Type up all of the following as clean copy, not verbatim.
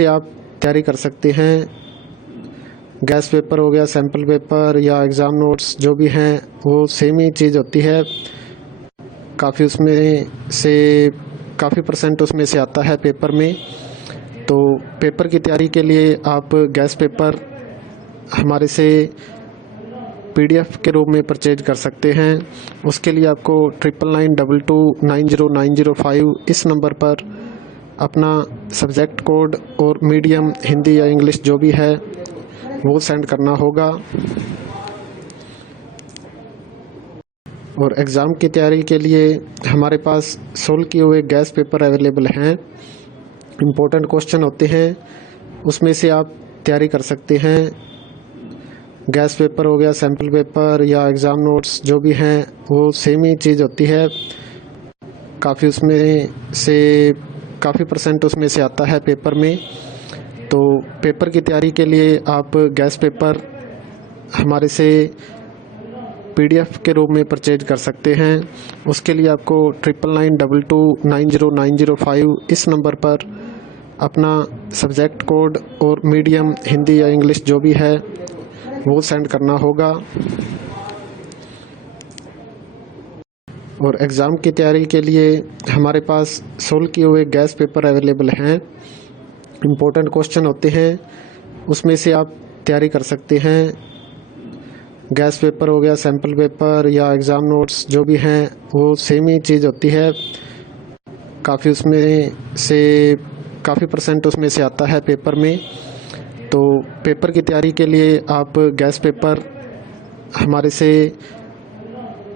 से आप तैयारी कर सकते हैं। गैस पेपर हो गया, सैम्पल पेपर या एग्ज़ाम नोट्स जो भी हैं वो सेम ही चीज़ होती है। काफ़ी उसमें से काफ़ी परसेंट उसमें से आता है पेपर में। तो पेपर की तैयारी के लिए आप गैस पेपर हमारे से PDF के रूप में परचेज कर सकते हैं। उसके लिए आपको 9992290905 इस नंबर पर अपना सब्जेक्ट कोड और मीडियम हिंदी या इंग्लिश जो भी है वो सेंड करना होगा। और एग्ज़ाम की तैयारी के लिए हमारे पास सोल्व किए हुए गैस पेपर अवेलेबल हैं। इम्पोर्टेंट क्वेश्चन होते हैं, उसमें से आप तैयारी कर सकते हैं। गैस पेपर हो गया, सैम्पल पेपर या एग्ज़ाम नोट्स जो भी हैं वो सेम ही चीज़ होती है। काफ़ी उसमें से काफ़ी परसेंट उसमें से आता है पेपर में। तो पेपर की तैयारी के लिए आप गैस पेपर हमारे से PDF के रूप में परचेज कर सकते हैं। उसके लिए आपको 9992290905 इस नंबर पर अपना सब्जेक्ट कोड और मीडियम हिंदी या इंग्लिश जो भी है वो सेंड करना होगा। और एग्ज़ाम की तैयारी के लिए हमारे पास सोल्व किए हुए गैस पेपर अवेलेबल हैं। इम्पोर्टेंट क्वेश्चन होते हैं, उसमें से आप तैयारी कर सकते हैं। गैस पेपर हो गया, सैम्पल पेपर या एग्ज़ाम नोट्स जो भी हैं वो सेम ही चीज़ होती है। काफ़ी उसमें से काफ़ी परसेंट उसमें से आता है पेपर में। तो पेपर की तैयारी के लिए आप गैस पेपर हमारे से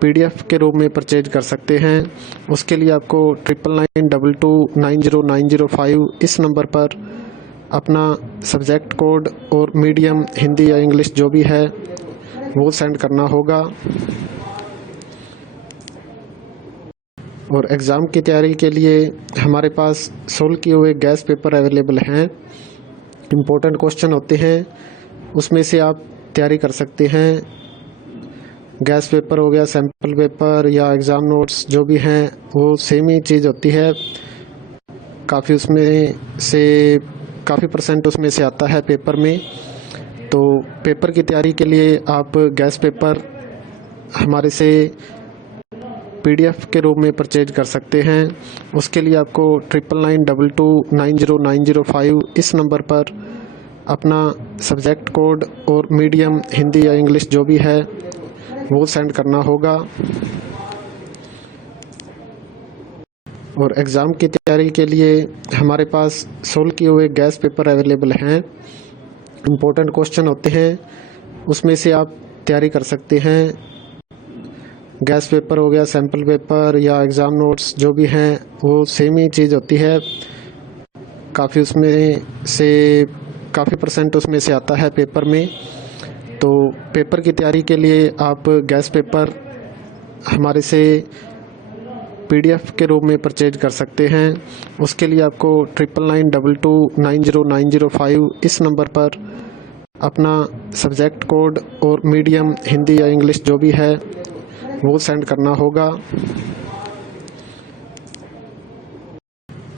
PDF के रूप में परचेज कर सकते हैं। उसके लिए आपको 9992290905 इस नंबर पर अपना सब्जेक्ट कोड और मीडियम हिंदी या इंग्लिश जो भी है वो सेंड करना होगा। और एग्ज़ाम की तैयारी के लिए हमारे पास सोल्व किए हुए गैस पेपर अवेलेबल हैं। इम्पोर्टेंट क्वेश्चन होते हैं, उसमें से आप तैयारी कर सकते हैं। गैस पेपर हो गया, सैम्पल पेपर या एग्ज़ाम नोट्स जो भी हैं वो सेम ही चीज़ होती है। काफ़ी उसमें से काफ़ी परसेंट उसमें से आता है पेपर में। तो पेपर की तैयारी के लिए आप गैस पेपर हमारे से PDF के रूप में परचेज कर सकते हैं। उसके लिए आपको 9992290905 इस नंबर पर अपना सब्जेक्ट कोड और मीडियम हिंदी या इंग्लिश जो भी है वो सेंड करना होगा। और एग्ज़ाम की तैयारी के लिए हमारे पास सोल्व किए हुए गैस पेपर अवेलेबल हैं। इम्पोर्टेंट क्वेश्चन होते हैं, उसमें से आप तैयारी कर सकते हैं। गैस पेपर हो गया, सैम्पल पेपर या एग्ज़ाम नोट्स जो भी हैं वो सेम ही चीज़ होती है। काफ़ी उसमें से काफ़ी परसेंट उसमें से आता है पेपर में। तो पेपर की तैयारी के लिए आप गैस पेपर हमारे से PDF के रूप में परचेज कर सकते हैं। उसके लिए आपको 9992290905 इस नंबर पर अपना सब्जेक्ट कोड और मीडियम हिंदी या इंग्लिश जो भी है वो सेंड करना होगा।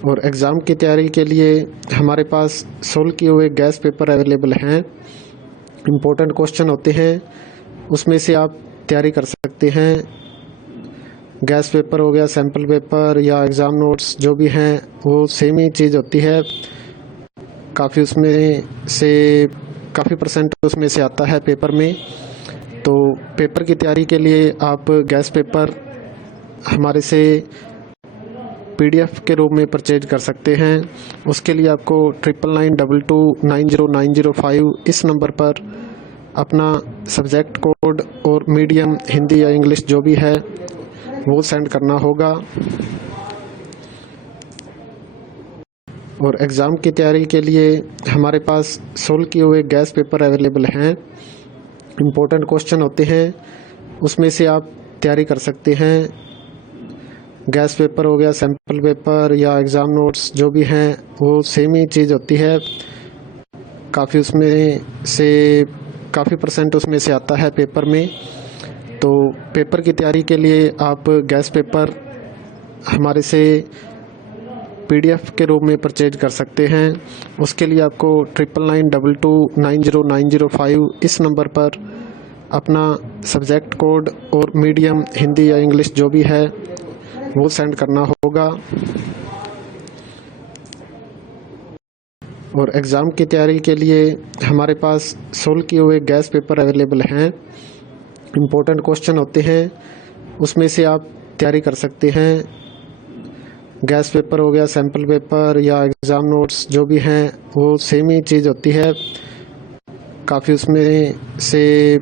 और एग्ज़ाम की तैयारी के लिए हमारे पास सोल्व किए हुए गैस पेपर अवेलेबल हैं। इम्पोर्टेंट क्वेश्चन होते हैं, उसमें से आप तैयारी कर सकते हैं। गैस पेपर हो गया, सैम्पल पेपर या एग्ज़ाम नोट्स जो भी हैं वो सेम ही चीज़ होती है। काफ़ी उसमें से काफ़ी परसेंट उसमें से आता है पेपर में। तो पेपर की तैयारी के लिए आप गैस पेपर हमारे से PDF के रूप में परचेज कर सकते हैं। उसके लिए आपको 9992290905 इस नंबर पर अपना सब्जेक्ट कोड और मीडियम हिंदी या इंग्लिश जो भी है वो सेंड करना होगा। और एग्ज़ाम की तैयारी के लिए हमारे पास सोल्व किए हुए गैस पेपर अवेलेबल हैं। इम्पोर्टेंट क्वेश्चन होते हैं, उसमें से आप तैयारी कर सकते हैं। गैस पेपर हो गया, सैम्पल पेपर या एग्ज़ाम नोट्स जो भी हैं वो सेम ही चीज़ होती है। काफ़ी उसमें से काफ़ी परसेंट उसमें से आता है पेपर में। तो पेपर की तैयारी के लिए आप गैस पेपर हमारे से PDF के रूप में परचेज कर सकते हैं। उसके लिए आपको 9992290905 इस नंबर पर अपना सब्जेक्ट कोड और मीडियम हिंदी या इंग्लिश जो भी है वो सेंड करना होगा। और एग्ज़ाम की तैयारी के लिए हमारे पास सोल्व किए हुए गैस पेपर अवेलेबल हैं। इम्पोर्टेंट क्वेश्चन होते हैं, उसमें से आप तैयारी कर सकते हैं। गैस पेपर हो गया, सैम्पल पेपर या एग्ज़ाम नोट्स जो भी हैं वो सेम ही चीज़ होती है। काफ़ी उसमें से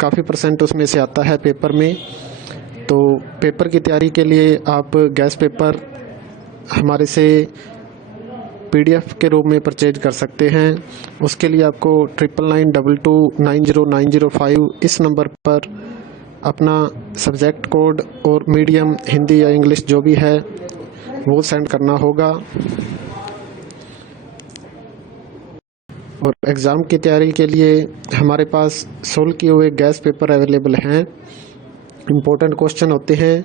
काफ़ी % उसमें से आता है पेपर में। तो पेपर की तैयारी के लिए आप गैस पेपर हमारे से PDF के रूप में परचेज कर सकते हैं। उसके लिए आपको 9992290905 इस नंबर पर अपना सब्जेक्ट कोड और मीडियम हिंदी या इंग्लिश जो भी है वो सेंड करना होगा। और एग्ज़ाम की तैयारी के लिए हमारे पास सोल्व किए हुए गैस पेपर अवेलेबल हैं। इम्पोर्टेंट क्वेश्चन होते हैं,